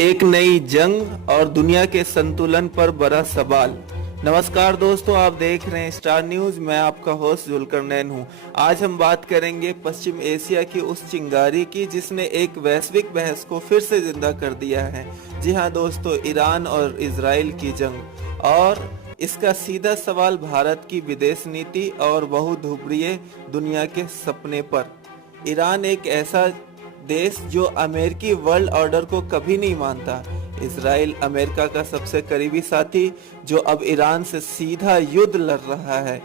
एक नई जंग और दुनिया के संतुलन पर बड़ा सवाल। नमस्कार दोस्तों, आप देख रहे हैं स्टार न्यूज। मैं आपका होस्ट जुल्करनैन हूं। आज हम बात करेंगे पश्चिम एशिया की उस चिंगारी की जिसने एक वैश्विक बहस को फिर से जिंदा कर दिया है। जी हां दोस्तों, ईरान और इजराइल की जंग और इसका सीधा सवाल भारत की विदेश नीति और बहुधुबरीय दुनिया के सपने पर। ईरान एक ऐसा देश जो अमेरिकी वर्ल्ड ऑर्डर को कभी नहीं मानता। इसराइल अमेरिका का सबसे करीबी साथी जो अब ईरान से सीधा युद्ध लड़ रहा है।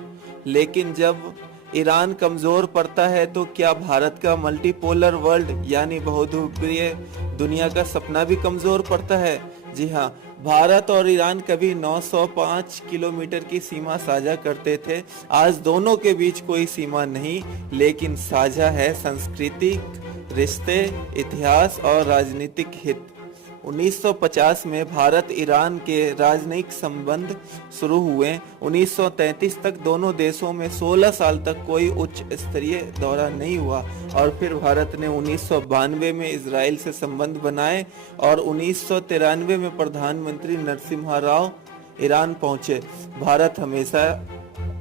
लेकिन जब ईरान कमजोर पड़ता है तो क्या भारत का मल्टीपोलर वर्ल्ड यानी बहुधुबरीय दुनिया का सपना भी कमजोर पड़ता है? जी हाँ, भारत और ईरान कभी 905 किलोमीटर की सीमा साझा करते थे। आज दोनों के बीच कोई सीमा नहीं, लेकिन साझा है सांस्कृतिक रिश्ते, इतिहास और राजनीतिक हित। 1950 में भारत ईरान के राजनयिक संबंध शुरू हुए। 1933 तक दोनों देशों में 16 साल तक कोई उच्च स्तरीय दौरा नहीं हुआ और फिर भारत ने 1992 में इजराइल से संबंध बनाए और 1993 में प्रधानमंत्री नरसिम्हा राव ईरान पहुंचे। भारत हमेशा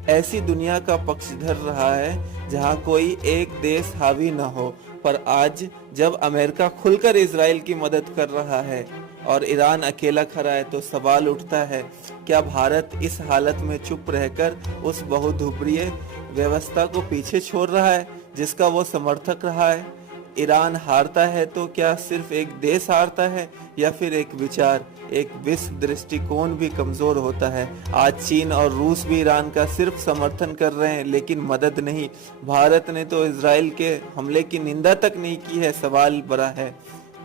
ऐसी दुनिया का पक्षधर रहा है जहां कोई एक देश हावी न हो, पर आज जब अमेरिका खुलकर इजराइल की मदद कर रहा है और ईरान अकेला खड़ा है तो सवाल उठता है, क्या भारत इस हालत में चुप रहकर उस बहुधुबरीय व्यवस्था को पीछे छोड़ रहा है जिसका वो समर्थक रहा है? ईरान हारता है तो क्या सिर्फ एक देश हारता है या फिर एक विचार, एक विश्व दृष्टिकोण भी कमजोर होता है? आज चीन और रूस भी ईरान का सिर्फ समर्थन कर रहे हैं लेकिन मदद नहीं। भारत ने तो इजराइल के हमले की निंदा तक नहीं की है। सवाल बड़ा है,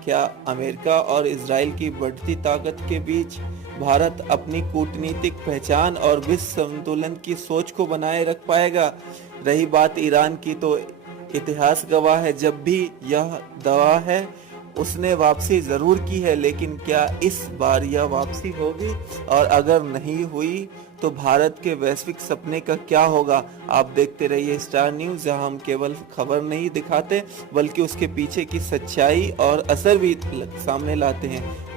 क्या अमेरिका और इजराइल की बढ़ती ताकत के बीच भारत अपनी कूटनीतिक पहचान और विश्व संतुलन की सोच को बनाए रख पाएगा? रही बात ईरान की, तो इतिहास गवाह है, जब भी यह दवा है उसने वापसी जरूर की है, लेकिन क्या इस बार यह वापसी होगी? और अगर नहीं हुई तो भारत के वैश्विक सपने का क्या होगा? आप देखते रहिए स्टार न्यूज, जहां हम केवल खबर नहीं दिखाते बल्कि उसके पीछे की सच्चाई और असर भी सामने लाते हैं।